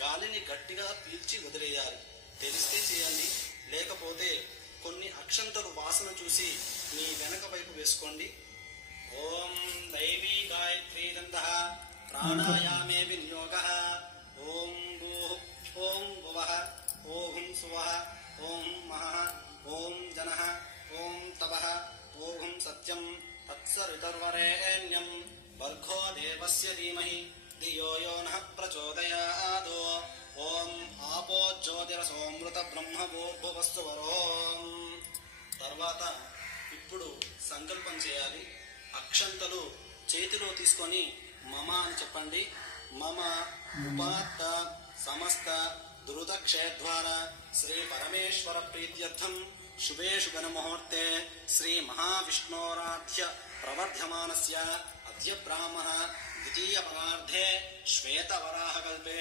గాలిని గట్టిగా పీల్చి వదిలేయాలి. తెలిస్తే చేయండి, లేకపోతే కొన్ని అక్షంతలు వాసన చూసి మీ వెనక వైపు వేసుకోండి. ఓం దైవీ గాయత్రీ దంతః ప్రాణాయామే వినియోగః. ఓం భూః ఓం భువః ఓం సువః ఓం మహః ఓం జనః ఓం తపః ఓం సత్యం తత్సవితుర్వరేణ్యం భర్గో దేవస్య ధీమహి ధియో యో నః ప్రచోదయాత్. ఓం ఆపో జ్యోతిరసోమృత బ్రహ్మభూర్భువస్సు వరోం. తర్వాత ఇప్పుడు సంకల్పం చేయాలి. అక్షంతలు చేతిలో తీసుకొని మమ అని చెప్పండి. మమ ఉపాత్త సమస్త దురుతక్షయద్వారా శ్రీ పరమేశ్వర ప్రీత్యర్థం శుభే శుభన ముహూర్తే శ్రీ మహావిష్ణోరాధ్య ప్రవర్ధమానస్య అద్య బ్రాహ్మణ ద్వితీయ పరార్ధే శ్వేతవరాహకల్పే